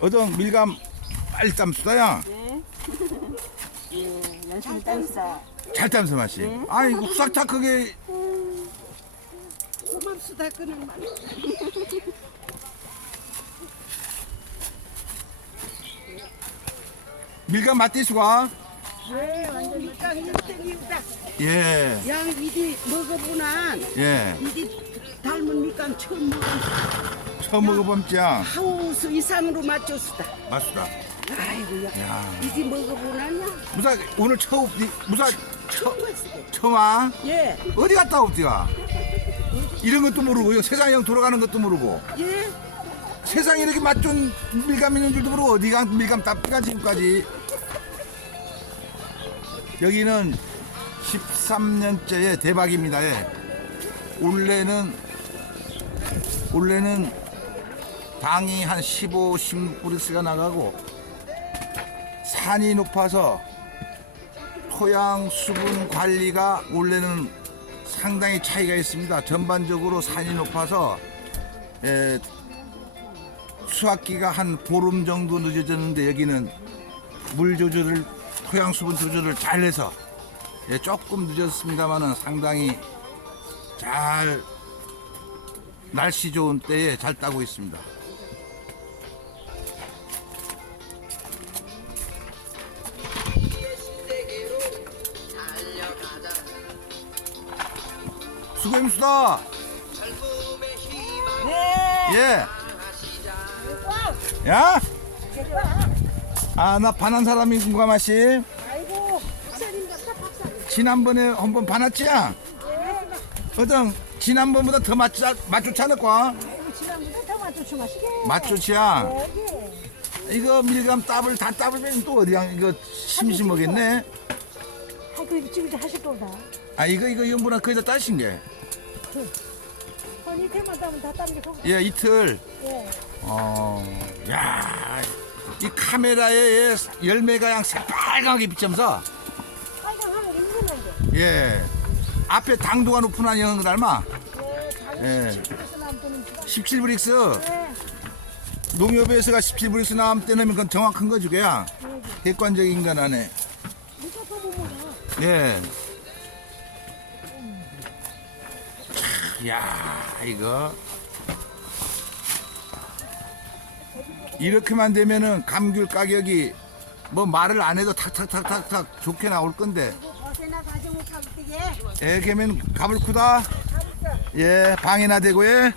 어떤 밀감 빨리 땀수다야 네. 예, 열심히 땀싸. 잘 땀서 맛이 아이고 후삭차 크게 고맙수다 그는 말. 밀감 맛디수가 네, 완전 밀당 1등이다. 예 양 이디 먹어보나 예. 이디 밀감 처음 먹어. 처음 먹어봄짱 하우스 이상으로 맞췄수다. 맛있다 아이고야. 야 이디 먹어보나냐? 무사 오늘 처음 이- 무사 처, 처음 봤어. 처음 와 예, 어디 갔다 옵디가 이런 것도 모르고 이거 세상이 형 돌아가는 것도 모르고 예. 세상에 이렇게 맛 좋은 밀감 있는 줄도 모르고 어디가 밀감 따삐가 지금까지 여기는 13년째의 대박입니다 예. 원래는 원래는 방이 한 15, 16브리스가 나가고 산이 높아서 토양 수분 관리가 원래는 상당히 차이가 있습니다. 전반적으로 산이 높아서 에, 수확기가 한 보름 정도 늦어졌는데 여기는 물 조절을 토양 수분 조절을 잘해서 예, 조금 늦었습니다만은 상당히 잘 날씨 좋은 때에 잘 따고 있습니다. 수고했습니다. 네. 예. 야? 아, 나 반한 사람이 궁금하시. 아이고, 박사님 같다 박사님. 지난번에 한번 반았지야? 어떤 지난번보다 더 맞추, 맞추지 않을까? 지난번에 더 맞춰 마시게. 맞추지야? 예. 이거 밀감 따블 다 따블면 또 어디야? 이거 심심하겠네? 아이고, 이거 지금 하실 거다. 아, 이거, 이거 연분아 거기다 따신 게. 아니, 테만 따면 다 따는 게 속. 예, 이틀. 예. 어, 야, 이 카메라에 열매가 양 새빨갛게 비치면서, 빨강 하면 있는데. 예, 앞에 당도가 높은 한 형은 닮아. 예, 예. 자기 집에서 남도는 집. 17브릭스. 예. 농협에서가 17브릭스 나온 때는 그건 정확한 거 주게야. 객관적인 건 안에. 예. 야 이거. 이렇게만 되면은 감귤 가격이 뭐 말을 안 해도 탁탁탁탁탁 좋게 나올 건데. 어제나 가져못 가볼게. 애 개면 가불 크다. 예, 방해나 되고 예.